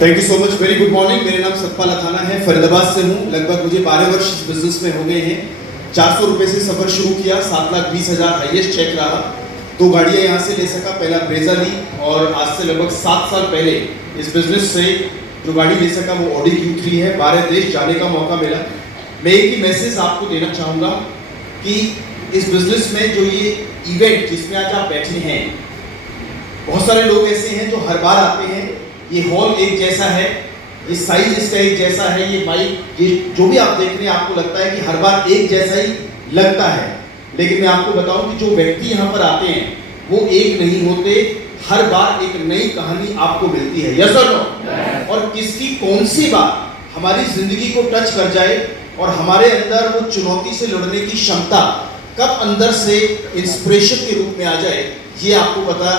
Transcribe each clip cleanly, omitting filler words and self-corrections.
Thank you so much, very good morning. मेरा नाम सतपाल अथाना है, फरीदाबाद से हूँ। लगभग मुझे 12 वर्ष इस बिजनेस में हो गए हैं। 400 रुपये से सफ़र शुरू किया, 7,20,000 हाईएस्ट चेक रहा। 2 गाड़ियाँ यहाँ से ले सका, पहला ब्रेजा ली, और आज से लगभग 7 साल पहले इस बिजनेस से जो गाड़ी ले सका वो ऑडी Q3 है। 12 देश जाने का मौका मिला। मैं एक ही मैसेज आपको देना चाहूँगा कि इस बिजनेस में जो ये इवेंट जिसमें आज आप बैठे हैं, बहुत सारे लोग ऐसे हैं जो हर बार आते हैं। ये हॉल एक जैसा है, ये साइज इसका एक जैसा है, ये माइक, ये जो भी आप देख रहे हैं आपको लगता है कि हर बार एक जैसा ही लगता है। लेकिन मैं आपको बताऊं कि जो व्यक्ति यहाँ पर आते हैं वो एक नहीं होते, हर बार एक नई कहानी आपको मिलती है। यस और नो? और किसकी कौन सी बात हमारी जिंदगी को टच कर जाए और हमारे अंदर वो चुनौती से लड़ने की क्षमता कब अंदर से इंस्पिरेशन के रूप में आ जाए, ये आपको पता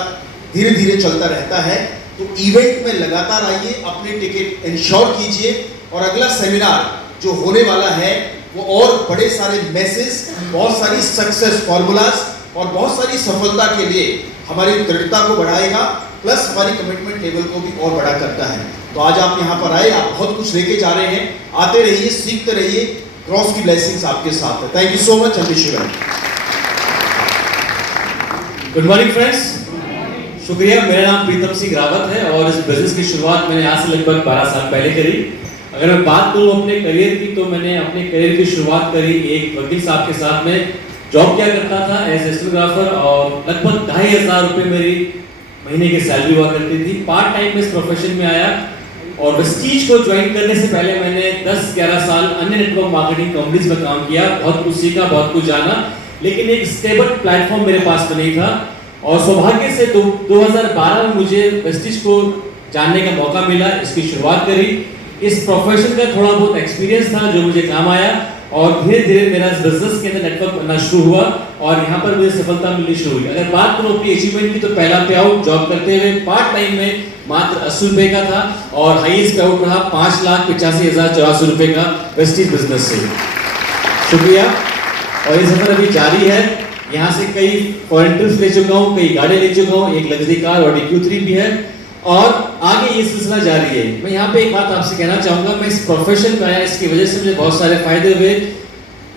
धीरे धीरे चलता रहता है। तो इवेंट में लगातार आइए, अपने टिकट इंश्योर कीजिए, और अगला सेमिनार जो होने वाला है वो और बड़े सारे मैसेज, बहुत सारी सक्सेस फॉर्मूलाज और बहुत सारी सफलता के लिए हमारी दृढ़ता को बढ़ाएगा, प्लस हमारी कमिटमेंट लेवल को भी और बड़ा करता है। तो आज आप यहाँ पर आए, आप बहुत कुछ लेके जा रहे हैं। आते रहिए, सीखते रहिए, क्रॉस की ब्लेसिंग्स आपके साथ है। Thank you so much. Good morning friends, शुक्रिया। मेरा नाम प्रीतम सिंह रावत है और इस बिजनेस की शुरुआत मैंने आज से लगभग 12 साल पहले करी। अगर मैं बात करूं अपने करियर की, तो मैंने अपने करियर की शुरुआत करी एक वकील साहब के साथ में। जॉब क्या करता था एज ए स्टेनोग्राफर, और लगभग 2,500 रुपये मेरी महीने की सैलरी हुआ करती थी। पार्ट टाइम में इस प्रोफेशन में आया, और वेस्टीज को ज्वाइन करने से पहले मैंने 10-11 साल अन्य नेटवर्क मार्केटिंग कंपनीज में काम किया। बहुत कुछ सीखा, बहुत कुछ जाना, लेकिन एक स्टेबल प्लेटफॉर्म मेरे पास में नहीं था। और सौभाग्य से 2012 में मुझे वेस्टीज को जानने का मौका मिला, इसकी शुरुआत करी। इस प्रोफेशन का थोड़ा बहुत एक्सपीरियंस था जो मुझे काम आया, और धीरे धीरे मेरा बिजनेस के अंदर नेटवर्क बनना शुरू हुआ, और यहाँ पर मुझे सफलता मिलनी शुरू हुई। अगर बात करूँ अपनी अचीवमेंट की, तो पहला पे आउट जॉब करते हुए पार्ट टाइम में मात्र 80 रुपये का था, और हाईएस्ट पे आउट रहा 5,85,084 रुपये का वेस्टीज बिजनेस से। शुक्रिया। और ये सफर अभी जारी है। यहाँ से कई फॉरेन ट्रिप्स ले चुका हूँ, कई गाड़ी ले चुका हूँ, एक लग्जरी कार ऑडी Q3 भी है, और आगे ये सिलसिला जारी है। मैं यहाँ पे एक बात आपसे कहना चाहूँगा, मैं इस प्रोफेशन में आया, इसकी वजह से मुझे बहुत सारे फायदे हुए।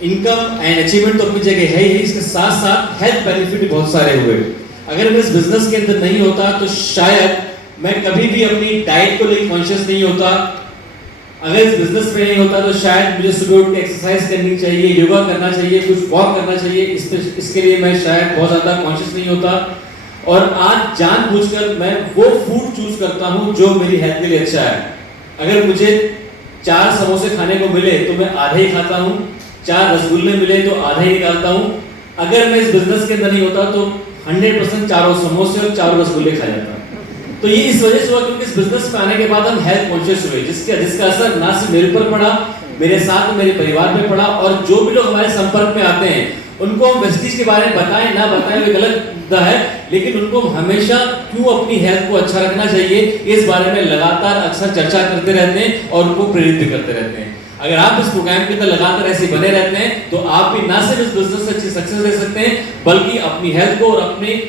इनकम एंड अचीवमेंट तो अपनी जगह है ही, इसके साथ साथ हेल्थ बेनिफिट बहुत सारे हुए। अगर मैं इस बिजनेस के अंदर नहीं होता तो शायद मैं कभी भी अपनी डाइट को लेकर कॉन्शियस नहीं होता। अगर इस बिजनेस में नहीं होता तो शायद मुझे सुबह उठ के एक्सरसाइज करनी चाहिए, योगा करना चाहिए, कुछ वॉक करना चाहिए, इसके लिए मैं शायद बहुत ज़्यादा कॉन्शियस नहीं होता। और आज जानबूझकर मैं वो फूड चूज करता हूँ जो मेरी हेल्थ के लिए अच्छा है। अगर मुझे 4 समोसे खाने को मिले तो मैं आधा ही खाता हूँ, 4 रसगुल्ले मिले तो आधा ही निकालता हूँ। अगर मैं इस बिजनेस के अंदर नहीं होता तो 100% 4 समोसे और 4 रसगुल्ले खा जाता। तो ये इस वजह से हुआ क्योंकि इस बिजनेस में आने के बाद हम हेल्थ कॉन्शियस हुए, जिसका असर ना सिर्फ मेरे पर पड़ा, मेरे साथ मेरे परिवार पे पड़ा, और जो भी लोग हमारे संपर्क में आते हैं उनको हम वेस्टीज के बारे में बताएं ना बताएं वो गलत है, लेकिन उनको हमेशा क्यों अपनी हेल्थ को अच्छा रखना चाहिए इस बारे में लगातार अक्सर चर्चा करते रहते हैं, और उनको प्रेरित भी करते रहते हैं। अगर आप इस प्रोग्राम के अंदर लगातार ऐसे बने रहते हैं तो आप भी ना सिर्फ इस बिजनेस से अच्छी सक्सेस ले सकते हैं, बल्कि अपनी हेल्थ को और अपने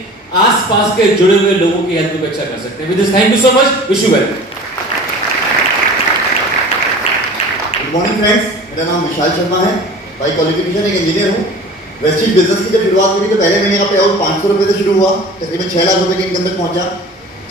आसपास के जुड़े हुए लोगों की हेल्थ को भी अच्छा कर सकते हैं। With this, thank you so much, wish you well. Good morning friends, मेरा नाम विशाल शर्मा है, बाई क्वालिफिकेशन एक इंजीनियर हूँ। वेस्टीज बिजनेस की जब शुरुआत हुई तो पहले महीने का पे आउट 500 रुपये से शुरू हुआ, तकरीबन 6 लाख रुपये की इनकम तक पहुँचा।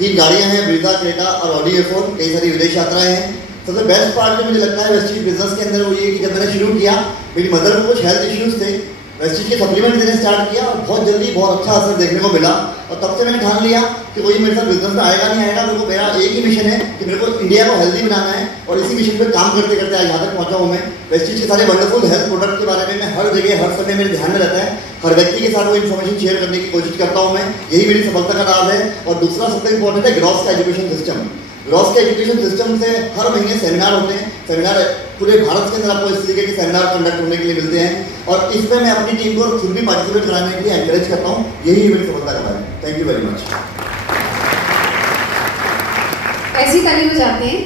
3 गाड़ियाँ हैं, ब्रीजा, क्रेटा और ऑडी A4, कई सारी विदेश यात्राएं हैं। सबसे बेस्ट पार्ट जो मुझे लगता है वेस्टीज बिजनेस के अंदर वो ये कि जब मैंने शुरू किया, मेरी मदर को कुछ हेल्थ इश्यूज थे, वेस्टीज के सप्लीमेंट देने स्टार्ट किया, और बहुत जल्दी बहुत अच्छा असर देखने को मिला। और तब से मैंने ठान लिया कि कोई मेरे साथ बिजनेस में आएगा नहीं आएगा, मेरे को मेरा एक ही मिशन है कि मेरे को इंडिया को हेल्दी बनाना है, और इसी मिशन पर काम करते करते आज यहाँ तक पहुँचा हूँ। मैं वेस्टीज के सारे वंडरफुल हेल्थ प्रोडक्ट के बारे में मैं हर जगह हर समय मेरे ध्यान में रहता है, हर व्यक्ति के साथ वो इन्फॉर्मेशन शेयर करने की कोशिश करता हूँ मैं, यही मेरी सफलता का राज है। और दूसरा सबसे इंपॉर्टेंट है ग्रॉस का एजुकेशन सिस्टम। ग्रॉस के एजुकेशन सिस्टम से हर महीने सेमिनार होते हैं, सेमिनार पूरे भारत के अंदर आपको इस तरीके के सेमिनार कंडक्ट होने के लिए मिलते हैं, और इसमें मैं अपनी टीम को खुद भी पार्टिसिपेट कराने के लिए एनकरेज करता हूँ, यही मेरी सफलता का राज है। Thank you very much. ऐसी ताली बजाते हैं,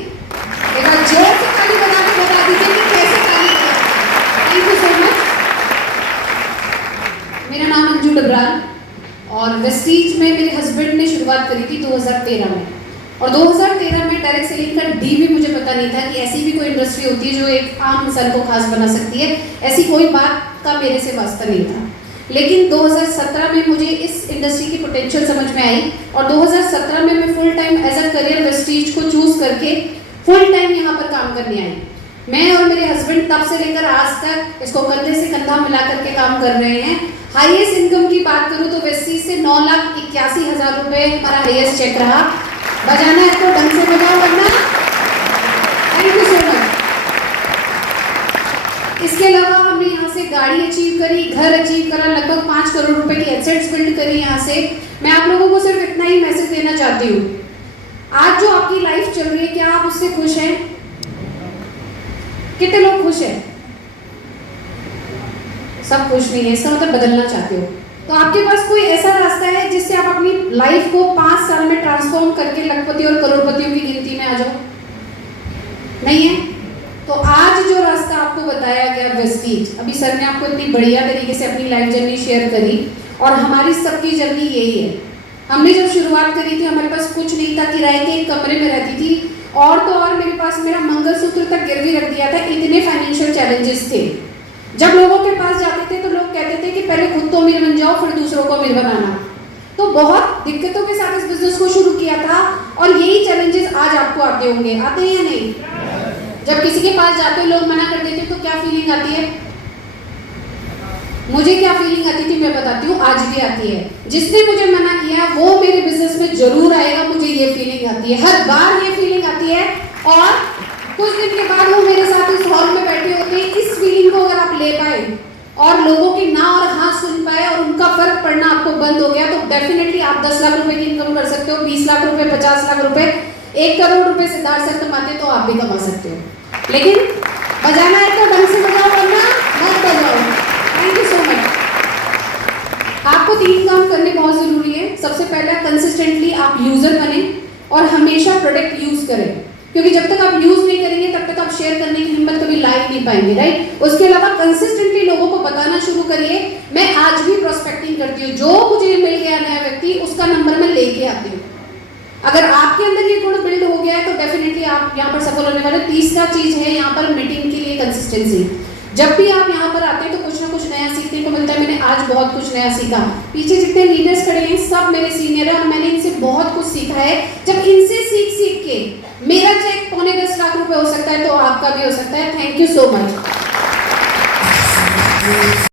एक बार जोर से ताली बजा के बता दीजिए कि कैसे ताली बजाते। Thank you so much. मेरा नाम अंजू डबराल, और वेस्टीज में मेरे हस्बैंड ने शुरुआत करी थी 2013 में। और 2013 में डायरेक्ट सेलिंग का डी भी मुझे पता नहीं था कि ऐसी भी कोई इंडस्ट्री होती है जो एक आम इंसान को खास बना सकती है। ऐसी कोई बात का मेरे से वास्ता नहीं था। लेकिन 2017 में मुझे इस इंडस्ट्री की पोटेंशियल समझ में आई और 2017 में मैं full time as a career Vestige को चूज करके फुल टाइम यहाँ पर काम करने आई। मैं और मेरे हस्बैंड तब से लेकर आज तक इसको कंधे से कंधा मिला करके काम कर रहे हैं। हाईएस्ट इनकम की बात करूँ तो वेस्टीज से 9,81,000 रुपए हमारा हाईएस्ट चेक रहा। बजाना है तो ढंग से बजाओ वरना। Thank you so much. इसके अलावा हमने यहाँ से गाड़ी अचीव करी, घर अचीव करा, लगभग 5 करोड़ रुपए की एसेट्स बिल्ड करी यहाँ से। मैं आप लोगों को सिर्फ इतना ही मैसेज देना चाहती हूँ, आज जो आपकी लाइफ चल रही है क्या आप उससे खुश हैं? कितने लोग खुश हैं? सब खुश नहीं है, इसका मतलब बदलना चाहते हो। तो आपके पास कोई ऐसा रास्ता है जिससे आप अपनी लाइफ को 5 साल में ट्रांसफॉर्म करके लखपति और करोड़पतियों की गिनती में आ जाओ? नहीं है? तो आज जो रास्ता आपको बताया गया वेस्टीज, अभी सर ने आपको इतनी बढ़िया तरीके से अपनी लाइफ जर्नी शेयर करी और हमारी सबकी जर्नी यही है। हमने जब शुरुआत करी थी हमारे पास कुछ नहीं था, किराए के एक कमरे में रहती थी और तो और मेरे पास मेरा मंगलसूत्र तक गिरवी रख दिया था। इतने फाइनेंशियल चैलेंजेस थे। जब लोगों के पास जाते थे तो लोग कहते थे कि पहले खुद तो अमीर बन जाओ फिर दूसरों को अमीर बनाना। तो बहुत दिक्कतों के साथ इस बिजनेस को शुरू किया था और यही चैलेंजेस आज आपको आते होंगे। आते हैं या नहीं? जब किसी के पास जाते हो लोग मना कर देते तो क्या फीलिंग आती है? मुझे क्या फीलिंग आती थी मैं बताती हूँ, आज भी आती है। जिसने मुझे मना किया वो मेरे बिजनेस में जरूर आएगा, मुझे ये फीलिंग आती है, हर बार ये फीलिंग आती है। और कुछ दिन के बाद वो मेरे साथ इस हॉल में बैठे होते हैं। इस फीलिंग को अगर आप ले पाए और लोगों की ना और हाँ सुन पाए और उनका फर्क पड़ना आपको बंद हो गया तो डेफिनेटली आप 10 लाख रुपए की इनकम कर सकते हो, 20 लाख रुपए, 50 लाख रुपए, 1 करोड़ रुपए सिद्धार्थ सर कमाते तो आप भी कमा सकते हो। लेकिन बजाना है तो ढंग से बजाओ वरना मत बजाओ। Thank you so much. आपको 3 काम करने बहुत जरूरी है। सबसे पहला कंसिस्टेंटली आप यूजर बने और हमेशा प्रोडक्ट यूज करें, क्योंकि जब तक आप यूज नहीं करेंगे तब तक आप शेयर करने की हिम्मत कभी ला ही नहीं पाएंगे, राइट? उसके अलावा कंसिस्टेंटली लोगों को बताना शुरू करिए। मैं आज भी प्रोस्पेक्टिंग करती हूँ, जो मुझे मिल गया नया व्यक्ति उसका नंबर मैं लेके आती हूँ। अगर आपके अंदर ये गुण बिल्ड हो गया है तो डेफिनेटली आप यहाँ पर सफल होने वाले। तीसरा चीज है यहाँ पर मीटिंग के लिए कंसिस्टेंसी। जब भी आप यहाँ पर आते हैं तो कुछ ना कुछ नया सीखने को मिलता है। मैंने आज बहुत कुछ नया सीखा। पीछे जितने लीडर्स खड़े हैं सब मेरे सीनियर हैं और मैंने इनसे बहुत कुछ सीखा है। जब इनसे सीख के मेरा चेक 10.25 लाख रुपए हो सकता है तो आपका भी हो सकता है। Thank you so much.